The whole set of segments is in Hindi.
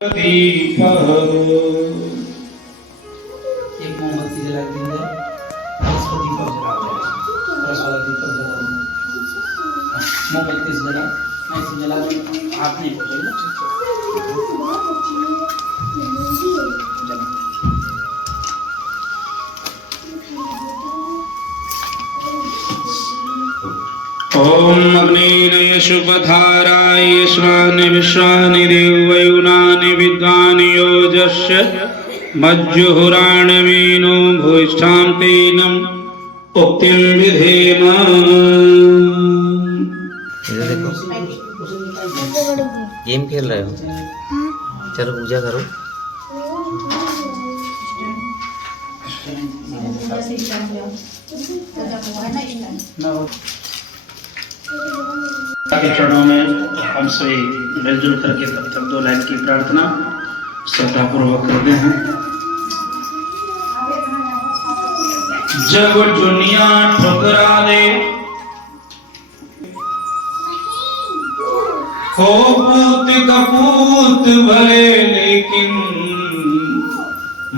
दीप एक मोमबत्ती जला देंगे, इसको दीपक जला देंगे, रस वाला दीपक जला देंगे। मोमबत्ती से जला, ऐसे जला देंगे, हाथ नहीं पकड़ेगा। ओम अग्निरय शुभधाराय श्वानि विश्वानि देवयुनानि विद्वानि योजस्य मज्जुहुराणमेनो भूष्ठां तेनम उक्तिं विधेम। इधर देखो, गेम खेल रहे हो। चलो पूजा करो। के चरणों में हम सभी मिलजुल करके तब तक 2 लाइन की प्रार्थना श्रद्धापूर्वक करते हैं। जब दुनिया ठुकरा दे हो पूत कपूत भले, लेकिन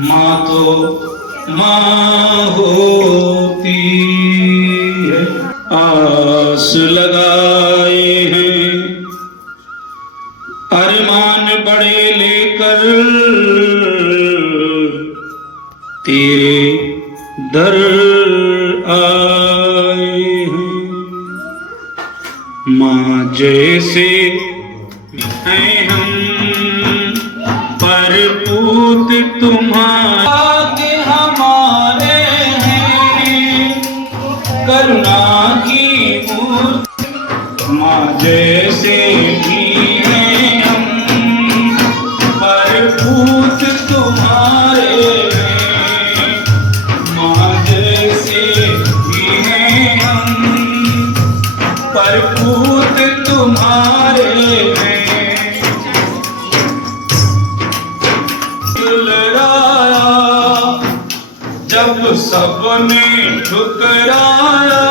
माँ तो माँ होती है। आस लगाए हैं अरमान बड़े लेकर तेरे दर आए हैं। माँ जैसे हैं हम पर पूत तुम्हारे हमारे हैं, करुणा की मूर्ति। माँ जैसे भी हैं हम पर पूत तुम्हारे हैं। माँ जैसे भी हैं हम पर पूत तुम्हारे हैं। दुलराया जब सबने ठुकराया,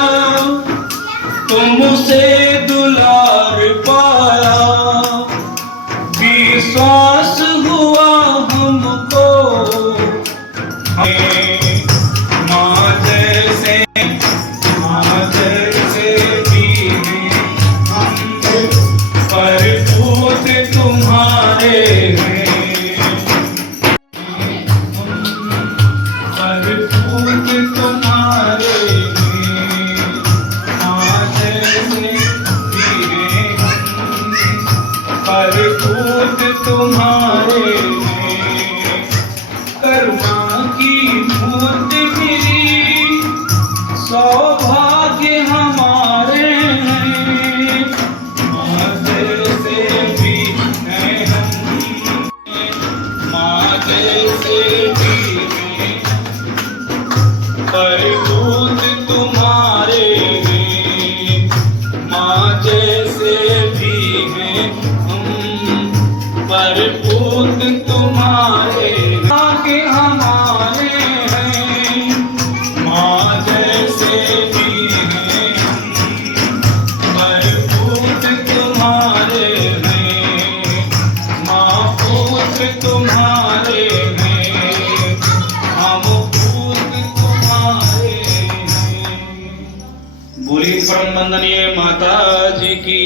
तुमसे दुलार पाया। विश्वास हुआ हमको माँ जैसे भी हैं हम पर पूत तुम्हारे हैं। पर पूत तुम्हारे हैं। माँ जैसे भी हैं हम पर पूत तुम्हारे हैं। करुणा की मूर्ति मिली सौभाग्य हमारे हैं। माँ जैसे भी हैं हम, माँ जैसे भी हैं पर पूत तुम्हारे हैं। माँ जैसे भी हैं हम पर पूत तुम्हारे के हमारे हैं। माँ जैसे भी हैं हम पर पूत तुम्हारे हैं। माँ पूत तुम्हारे हैं, हम पूत तुम्हारे हैं। बोली परम वंदनीय माता जी की,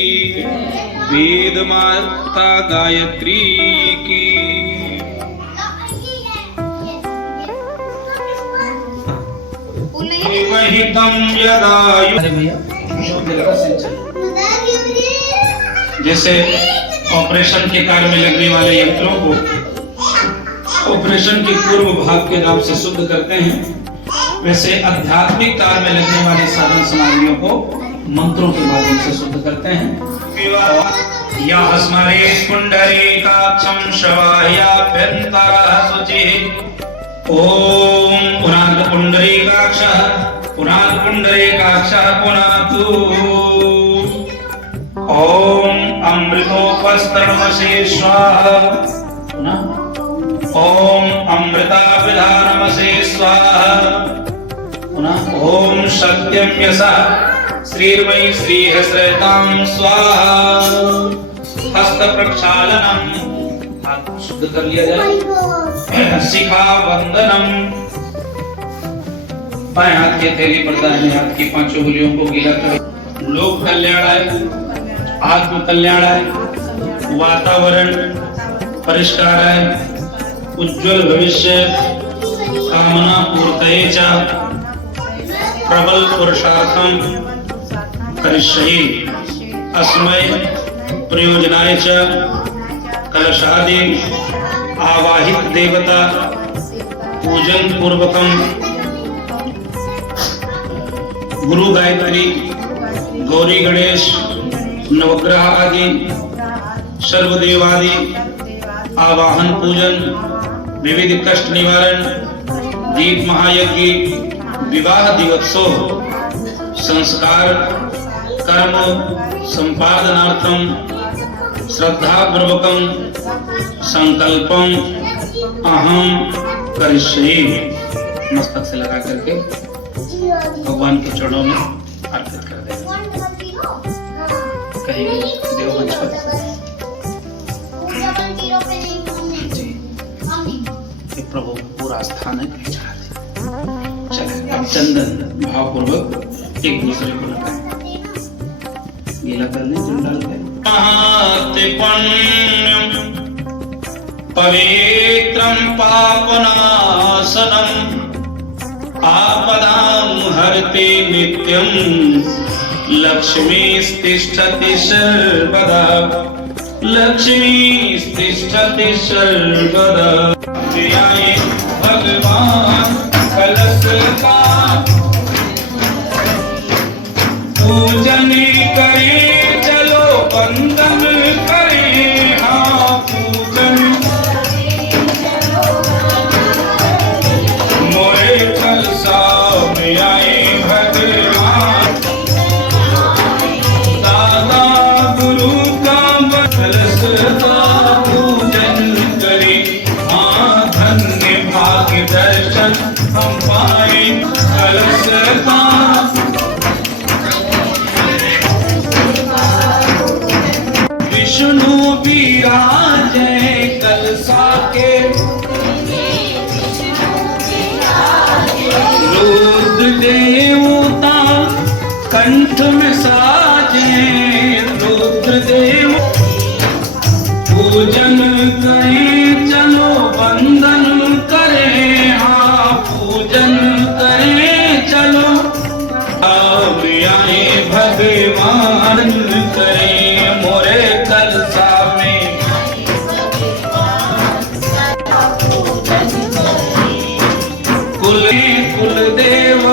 वेद माता गायत्री की। वही तम यदा अरे भैया, जो दिलका सिंचन जैसे ऑपरेशन के कार्य में लगने वाले यंत्रों को ऑपरेशन के पूर्व भाग के नाम से शुद्ध करते हैं, वैसे आध्यात्मिक कार्य में लगने वाले साधन सामग्रियों को मंत्रों के माध्यम से शुद्ध करते हैं। या स्मरे पुंडरीकाक्षं शवाह्याभ्यन्तरः शुचिः। ओम पुनाद पुंडरीकाक्षः पुनातु। ओम अमृतोपस्तरमसे स्वाहा। ओम अमृताभिधानमसे स्वाहा। ओम सत्यं यशः श्रीर्मयि श्रीहस्रतां स्वाहा। हस्त प्रक्षालनम शुद्ध कर लिया जाए। शिखा वंदनम, बाएं हाथ की हथेली पर दाहिने हाथ की 5 उंगलियों को गीला कर। लोक कल्याणाय, आत्म कल्याणाय, वातावरण परिष्काराय, उज्जवल भविष्य कामना पूर्तये च प्रबल पुरुषार्थम करिष्ये अस्मै प्रयोजनाय च कलशादि आवाहित देवता पूजन पूर्वकम गुरु गायत्री गौरी गणेश नवग्रह आदि सर्वदेवादि आवाहन पूजन विविध कष्ट निवारण दीप महायज्ञ विवाह दिवसों संस्कार कर्म संपादनार्थम श्रद्धा पूर्वकम संकल्पम अहम करिष्ये। मस्तक से लगा करके भगवान के चरणों में अर्पित कर देना। कहीं देववंश जी प्रभु पूरा स्थान है कहीं चढ़ा दे। चले अब चंदन भावपूर्वक एक दूसरे को लगाए, गीला करने चुन डाल के पवित्रं पापनाशनम् आपदां हरति नित्यं लक्ष्मीस्तिष्ठति सर्वदा, लक्ष्मीस्तिष्ठति सर्वदा। प्रियाय भगवान कलश का पूजन करे, चलो वंदन करे, हाँ पूजन मोरे कलशा में आए भगवान, दादा गुरु का कलश का पूजन करे, हाँ धन्य भाग्य दर्शन हम पाए कलश का। विष्णु विराजे कलशा के, रुद्र देवता कंठ में साजे, रुद्र देव पूजन करें, चलो वंदन करें, हाँ पूजन करें चलो। अब आए भगवान करें मोरे कलशा में, कुल देव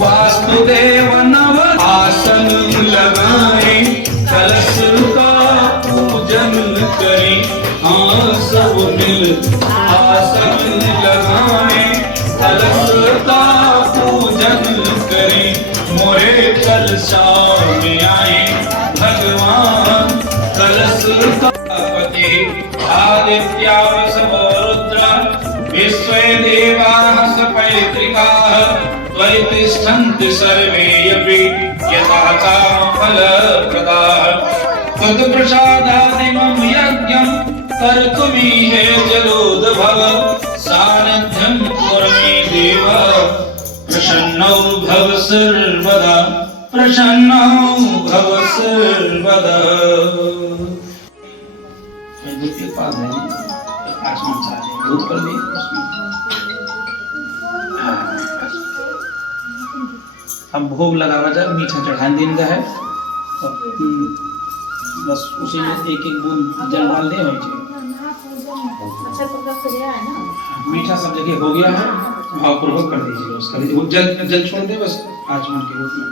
वास्तुदेव नव आसन लगाए, कलश का पूजन करें, हाँ सब मिल आसन लगाए, कलश का पूजन करें मोरे कलशा में आए भगवान कलश का। आदित्या वसवो रुद्र विश्वे देवाः सपैतृकाः त्वयि तिष्ठन्ति सर्वे अपि यथा कामफलप्रदाः, त्वत्प्रसादादिमं यज्ञं कर्तुमीहे जलोद्भव, सानिध्यं कुरु मे देव प्रसन्नो भव सर्वदा, प्रसन्नो भव सर्वदा। के पास है आचमन चाहे दूध कर दे अब भोग लगावा जाए, मीठा चढ़ाने दिन का है तो बस उसी में एक एक बूंद जल डाल दे वही मीठा सब जगह हो गया है, भावपूर्वक कर दीजिए उसका जल जल छोड़ दे बस आचमन के रूप में।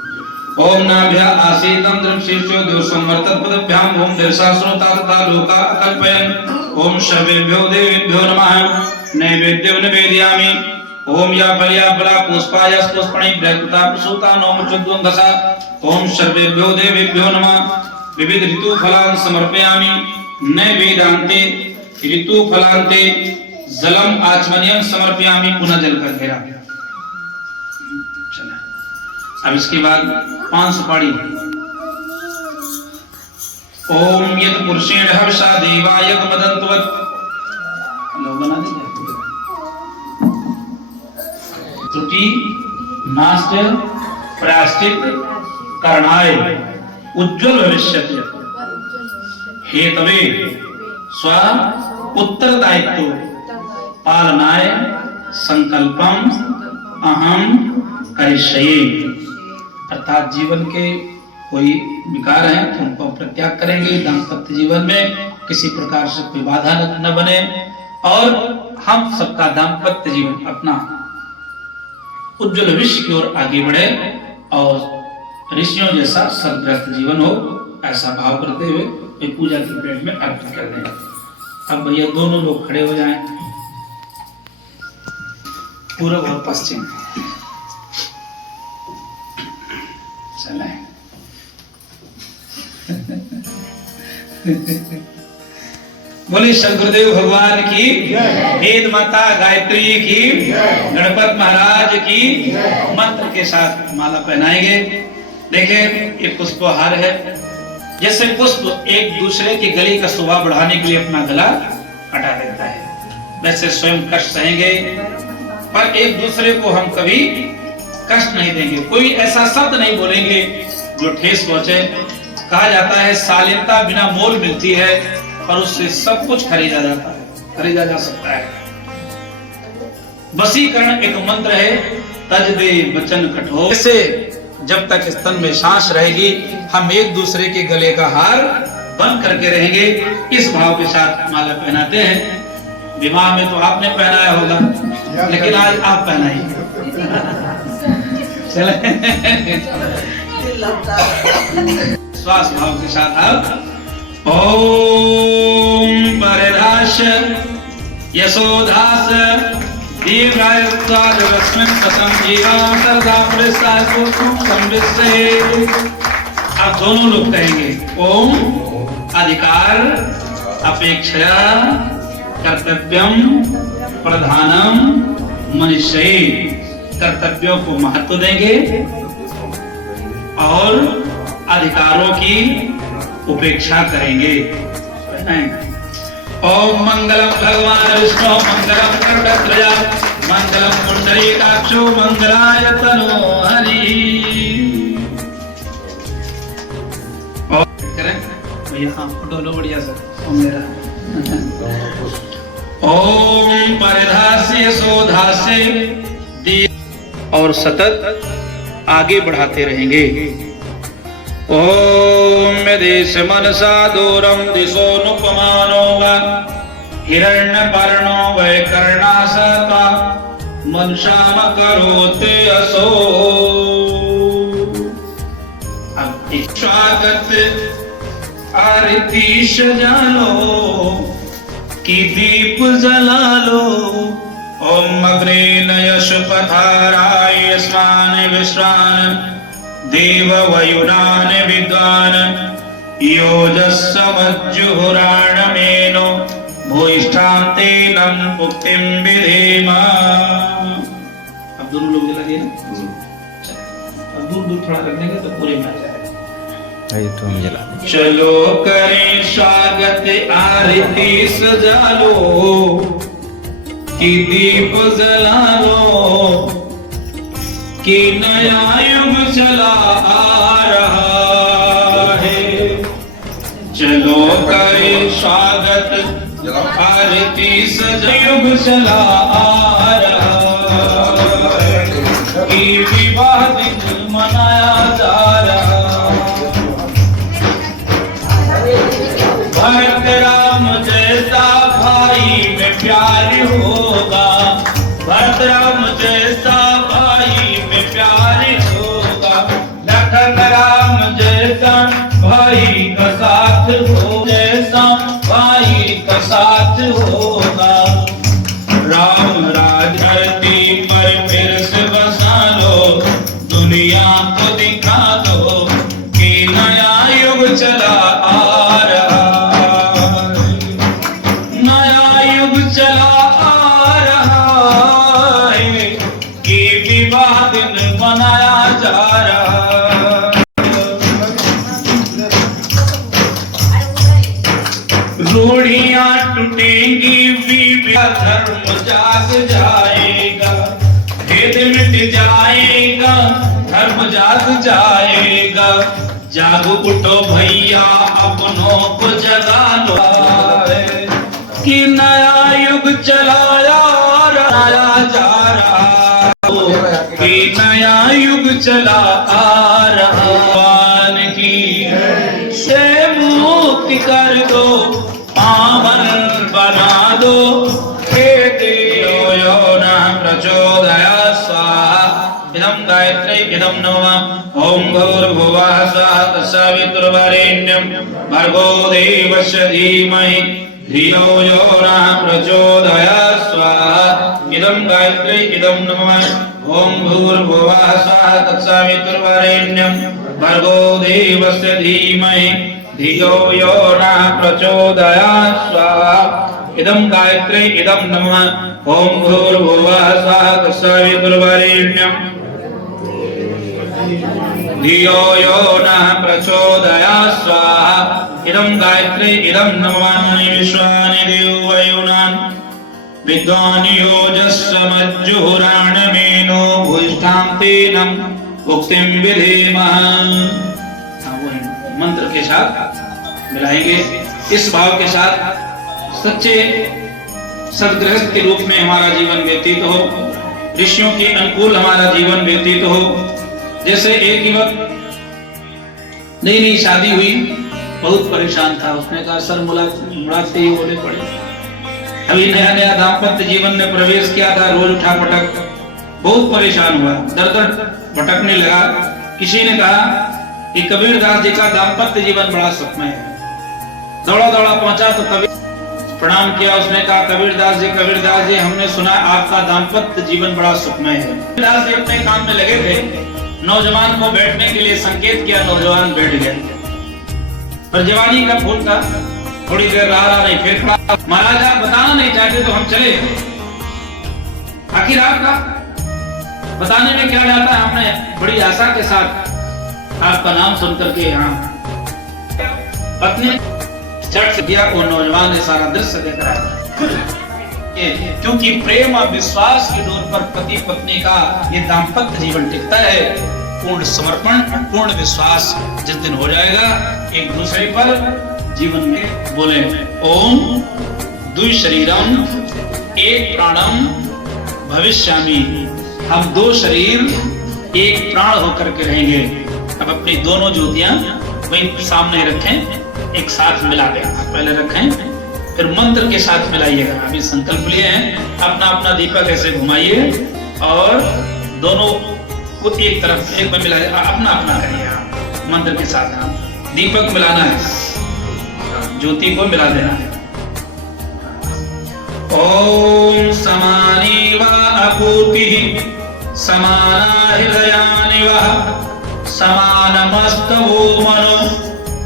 ओम नाभ्या आसीतं द्रवशीर्षो देवसंवर्तत पदभ्याम ओम दर्शास्रोता लोका कल्पयन्, ओम सर्वेभ्यो देवेभ्यो नमः नैवेद्यं निवेदयामि। ओम या फला पुष्पाय पुष्पणि ब्रह्मता प्रसूता नोम चुद्वं दशा, ओम सर्वेभ्यो देवेभ्यो नमः विविध ऋतु फलान् समर्पयामि। नैवेद्यान्ते ऋतु फलान्ते जलम आचमनीयं समर्पयामि, पुनः जल कर घेरा। अब इसके बाद 5 सुपारी ओम यद पुरुषेण हर्षा देवा यग मदंतवत। लोग बना देंगे त्रुटि नाश्त प्रायश्चित करणाय उज्ज्वल भविष्यति हेतवे स्व उत्तरदायित्व पालनाय संकल्पम अहम करिष्ये। अर्थात जीवन के कोई विकार हैं तो उनको प्रत्याग करेंगे, दाम्पत्य जीवन में किसी प्रकार से कोई बाधा न बने और हम सबका दाम्पत्य जीवन अपना उज्ज्वल भविष्य की ओर आगे बढ़े और ऋषियों जैसा सदग्रस्त जीवन हो, ऐसा भाव करते हुए वे पूजा की प्लेट में अर्पित कर दें। अब भैया दोनों लोग खड़े हो जाएं, पूर्व और पश्चिम चलें। बोले सदगुरुदेव भगवान की, वेद माता गायत्री की, गणपत महाराज की। मंत्र के साथ माला पहनाएंगे। देखें ये पुष्पहार है। जैसे पुष्प एक दूसरे के गले का शोभा बढ़ाने के लिए अपना गला कटा देता है, वैसे स्वयं कष्ट सहेंगे पर एक दूसरे को हम कभी कष्ट नहीं देंगे। कोई ऐसा शब्द नहीं बोलेंगे जो ठेस पहुंचे। कहा जाता है शालीनता बिना मोल मिलती है और उससे सब कुछ खरीदा जाता है, खरीदा जा सकता है। वशीकरण एक मंत्र है, तज दे वचन कठोर। जैसे जब तक स्तन में सांस रहेगी हम एक दूसरे के गले का हार बंद करके रहेंगे। इस भाव के साथ माला पहनाते हैं। विवाह में तो आपने पहनाया होगा, लेकिन आज आप पहनाइए। चले श्वास भाव के साथ आप ओम परिधाश यशोधास दीर्घायुष्मान शतं जीवाम सर्वदा पुरुषाय संविष्टे। आप दोनों लोग कहेंगे ओम अधिकार अपेक्षा कर्तव्यम प्रधानम मनुष्य। कर्तव्यों को महत्व देंगे और अधिकारों की उपेक्षा करेंगे। ओम मंगलम भगवान विष्णु मंगलम गरुड़ध्वज मंगलम पुंडरीकाक्षो मंगलाय तनोहरि। यहाँ डोलो बढ़िया सर। ओम परिधास्य सोधास्य और सतत आगे बढ़ाते रहेंगे। ओम देश मनसा दूरम दिशो नुपमानो वा हिरण्यपर्णो वै कर्णासता मनसाम करोते असो। अब स्वागत आरती सजा लो कि दीप जला लो। ओम अग्रे नयश पथाराय स्वान विश्वान देव वयुनान विद्वान योजस्समज्जुहुराणमेनो भूयिष्ठान्ते नं पुक्तिं विधेम। अब दोनों लोग लगे ना, अब दूर दूर थोड़ा रख देंगे तो पूरे में आ जाएगा। चलो करें स्वागत आरती सजा लो कि दीप जला लो कि नया युग चला आ रहा है। चलो करें स्वागत आरती सजा युग चला आ रहा है कि विवाह दिन मनाया जा रहा। भरत राम जैसा भाई में प्यार होगा, भरत राम जैसा भाई में प्यार होगा, लखन राम जैसा भाई का साथ हो, जैसा भाई का साथ होगा। राम राज धरती पर फिर से बसा लो, दुनिया को दिखा दो कि नया युग चला आ रहा। मनाया जा रहा। रूढ़ियां टूटेंगी, विवेक धर्म जाग जाएगा, भेद मिट जाएगा, धर्म जाग जाएगा। जाग उठो भैया अपनों को जगा लो, कि नया युग चलाया जा रहा, कि नया युग चला आ रहा। की से मुक्ति कर दो, पावन बना दो, यो न प्रचोदयात् स्वाहा। इदं गायत्री इदं नमः। ओम भूर्भुवः स्वः तत्सवितुर्वरेण्यं भर्गो देवस्य धीमहि धियो यो नः प्रचोदयात् स्वाहा। इदं गायत्री इदं नमः। ओम भूर्भुवः स्वः तत्सवितुर्वरेण्यं भर्गो देवस्य धीमहि धियो यो नः प्रचोदयात् स्वाहा। इदं गायत्री इदं नमः। ओम भूर्भुवः स्वः तत्सवितुर्वरेण्यं धियो यो नः प्रचोदयात् स्वाहा। इदं गायत्री इदं नमः। विश्वानि देवयुनान् विद्वान् योजस्समज्जुहुराणमेनो भुष्ठां तेनं भुक्तिं विधेमः। मंत्र के साथ मिलाएंगे। इस भाव के साथ सच्चे सदगृहस्थ के रूप में हमारा जीवन व्यतीत हो, ऋषियों के अनुकूल हमारा जीवन व्यतीत हो। जैसे एक युवक नई शादी हुई, बहुत परेशान था। उसने कहा सर मुलाकात ही बोले पड़े। अभी नया नया दाम्पत्य जीवन में प्रवेश किया था, रोज उठा पटक, बहुत परेशान हुआ, दर दर भटकने लगा। किसी ने कहा कि कबीरदास जी का दाम्पत्य जीवन बड़ा सुखमय है। दौड़ा दौड़ा पहुंचा तो कबीर प्रणाम किया। उसने कहा कबीरदास जी हमने सुना आपका दाम्पत्य जीवन बड़ा सुखमय है। कबीरदास जी अपने काम में लगे थे, नौजवान को बैठने के लिए संकेत किया, नौजवान बैठ गया। पर जवानी का फूल था, थोड़ी देर रहा नहीं, फिर खड़ा। महाराज आप बताना नहीं चाहते तो हम चले। आखिर आपका बताने में क्या जाता है, हमने बड़ी आशा के साथ आपका नाम सुनकर के यहाँ। पत्नी चट से किया, वो नौजवान ने सारा दृश्य देख रहा है। क्योंकि प्रेम और विश्वास की डोर पर पति पत्नी का ये दाम्पत्य जीवन टिकता है। पूर्ण समर्पण, पूर्ण विश्वास जिस दिन हो जाएगा एक दूसरे पर, जीवन में बोले ओम द्वि शरीरम एक प्राणम भविष्यामि। हम दो शरीर एक प्राण होकर के रहेंगे। अब अपनी दोनों ज्योतियां वहीं सामने रखें, एक साथ मिला दें। पहले रखें, फिर मंत्र के साथ मिलाइएगा। अभी संकल्प लिए हैं, अपना अपना दीपक ऐसे घुमाइए और दोनों को एक तरफ एक में मिलाइए। अपना अपना करिए आप मंत्र के साथ। दीपक मिलाना है, ज्योति को मिला देना है। ओम समानी वा अपूर्ति समाना हृदयानि वः समानमस्तवो मनो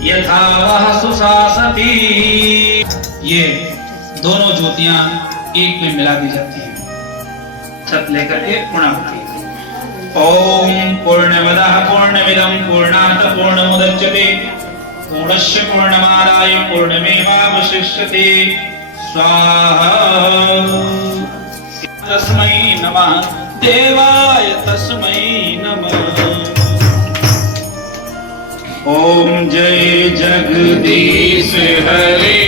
यथा वः सुशासति। ये दोनों ज्योतियां एक में मिला दी जाती हैं। छत लेकर के पूर्णाहुति। ओम पूर्णमदः पूर्णमिदं पूर्णात् पूर्णमुदच्यते पूर्णस्य पूर्णमादाय पूर्णमेवावशिष्यते। स्वाहा। तस्मै नमः देवाय तस्मै नमः। ओम जय जगदीश हरे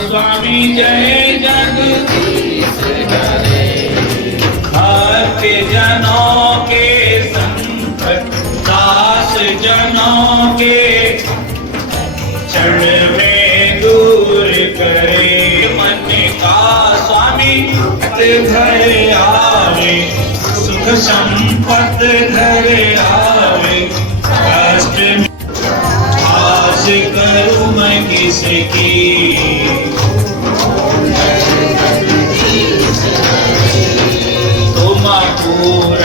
स्वामी जय जगदीश हरे। भक्त जनों के संकट दास जनों के क्षण में दूर करे। मन का स्वामी घर आवे, सुख संपत घर आवे। कष्ट आस करूं मैं किसकी, तुम पूर्ण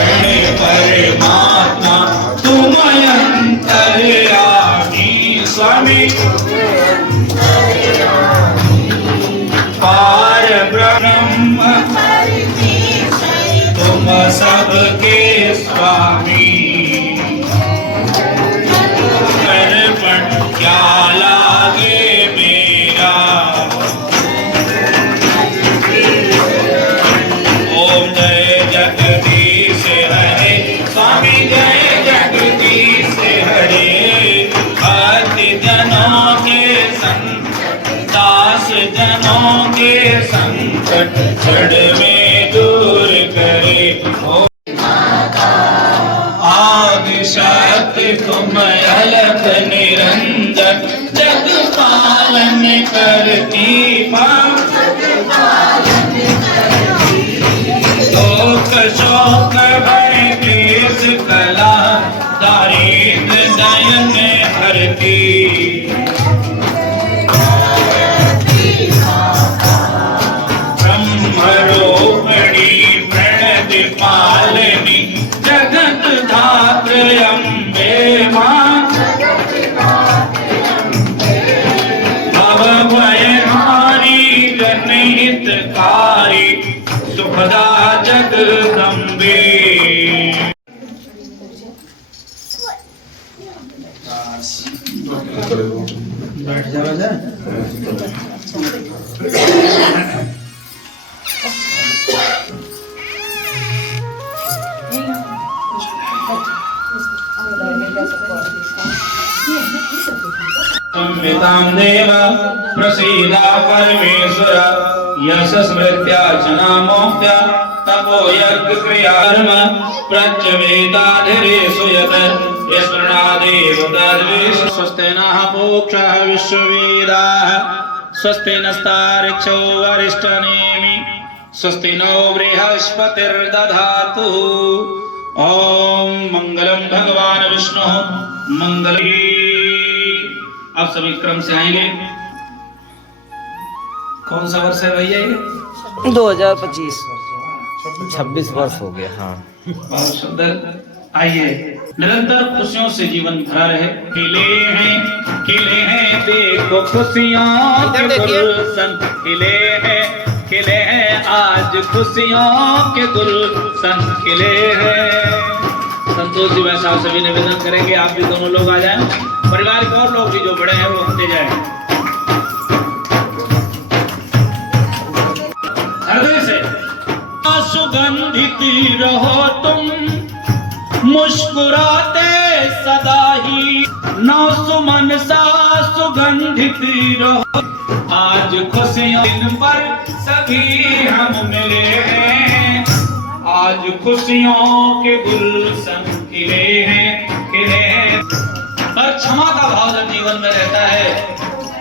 परमात्मा तुम अंतर्यामी। स्वामी पार ब्रह्म तुम सबके स्वामी। अर्पण क्या लागे मेरा, संकट क्षण में दूर करे। आदि शक्ति तुम अलख निरंजन जग पालन करती मां। शोक शोक भय क्लेश कला दारिद्र दयन हरती। ब्रह्मरूपिणी प्रणति पालिनी जगत धात्र अम्बे मां। भव भय हारी जनहितकारी सुखदा जगदम्बे। बैठ जा राजा। संवितां देव प्रसीदा परमेश्वर यश स्मृत्या च नामोक्त्या तपो यज्ञ क्रियार्म प्रत्यवेदाधिरेषु यत् स्मरणादेव तद्विश्व। स्वस्ति नः पूषः विश्ववेदाः स्वस्ति नस्तार्क्ष्यो वरिष्ठनेमि स्वस्ति नो बृहस्पतिर्दधातु। ओम मंगलम भगवान विष्णु मंगली। अब सभी क्रम से आएंगे। कौन सा वर्ष है भैया ये? 2025 26 वर्ष हो गया। हाँ बहुत सुंदर। आइए, निरंतर खुशियों से जीवन भरा रहे। खिले हैं देखो खुशियों के गुलशन खिले हैं आज खुशियों के गुलशन खिले हैं। संतोष जी वैसा सभी निवेदन करेंगे, आप भी दोनों लोग आ जाएं। परिवार के और लोग भी जो बड़े हैं वो होते जाएं। हृदय से सुगंधित रहो तुम मुस्कुराते सदा ही। नौ सुमन सा सुगंधित रहो। आज खुशियों दिन पर सभी हम मिले हैं। आज खुशियों के गुलशन खिले हैं। पर क्षमा का भाव जब जीवन में रहता है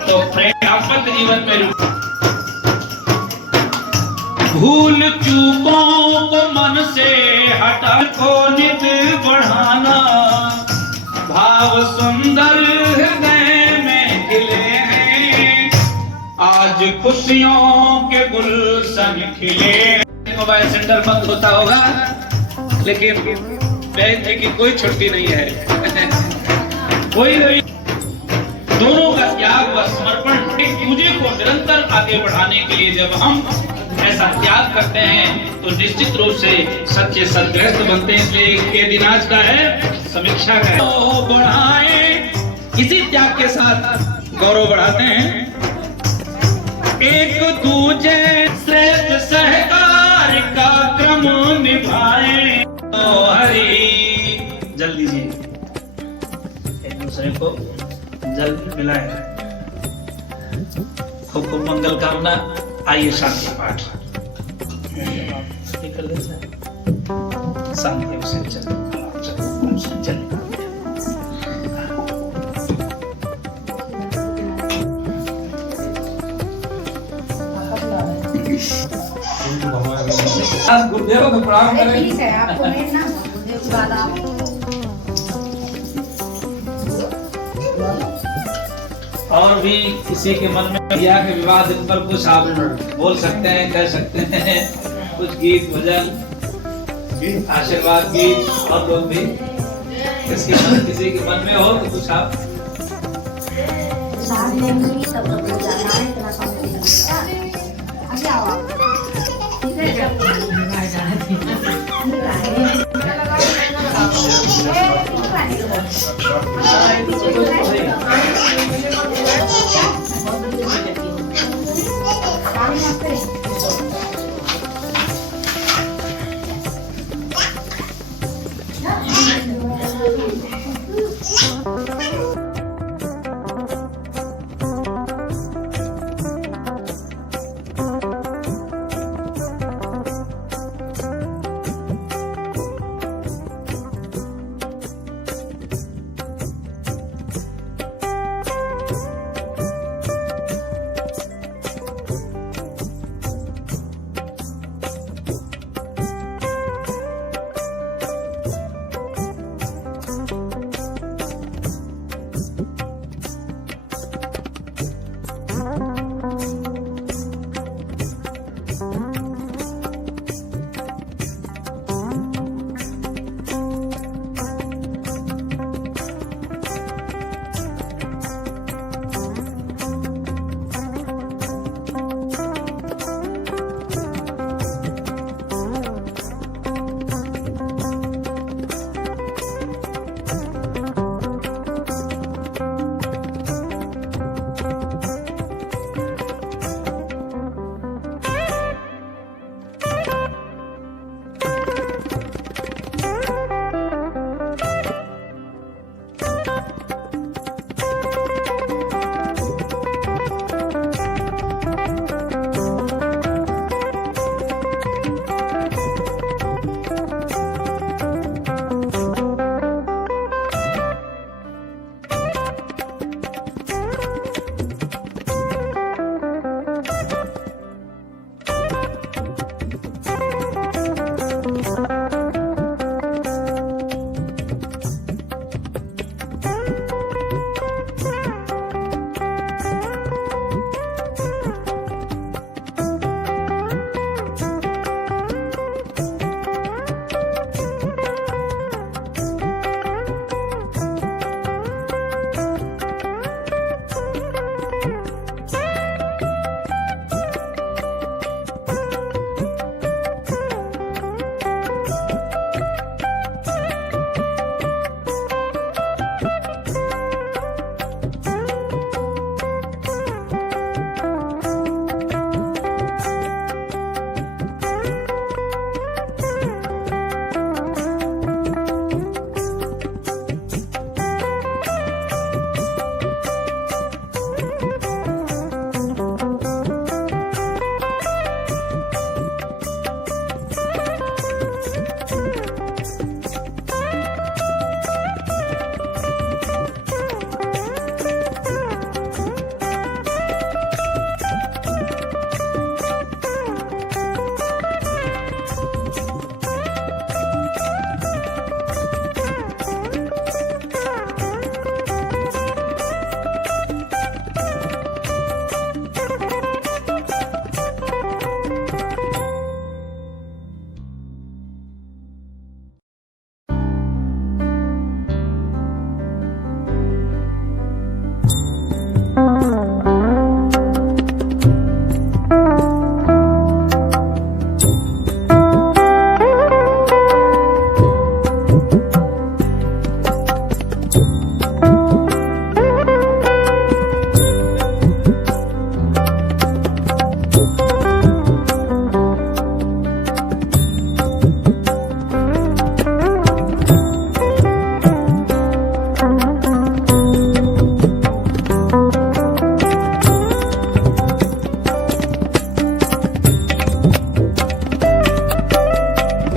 तो प्रेम आपत्त जीवन में। भूल चूकों को मन से हटा को नित बढ़ाना। भाव सुंदर हृदय में खिले हैं। आज खुशियों के गुलशन खिले। मोबाइल सेंटर बंद होता होगा लेकिन बहन जी की कोई छुट्टी नहीं है। कोई नहीं। दोनों का त्याग व समर्पण एक दूसरे को निरंतर आगे बढ़ाने के लिए जब हम ऐसा त्याग करते हैं तो निश्चित रूप से सच्चे सदगृहस्थ बनते हैं। इसलिए ये दिन आज का है, समीक्षा का है। तो बढ़ाए इसी त्याग के साथ गौरव बढ़ाते हैं। एक दूजे श्रेष्ठ सहकार का क्रम निभाए। तो हरि जल दीजिए, एक दूसरे को जल मिलाए। खूब खूब मंगल कामना। आइए शांति पाठ कर दे। शांति से चल। गुरुदेव को प्रणाम करें। ठीक है, आपको नहीं ना गुरुदेव बाद आप। और भी किसी के मन में भैया के विवाह दिन पर कुछ आप बोल सकते हैं, कह सकते हैं। कुछ गीत भजन आशीर्वाद गीत और लोग भी किसी के मन में हो तो कुछ आप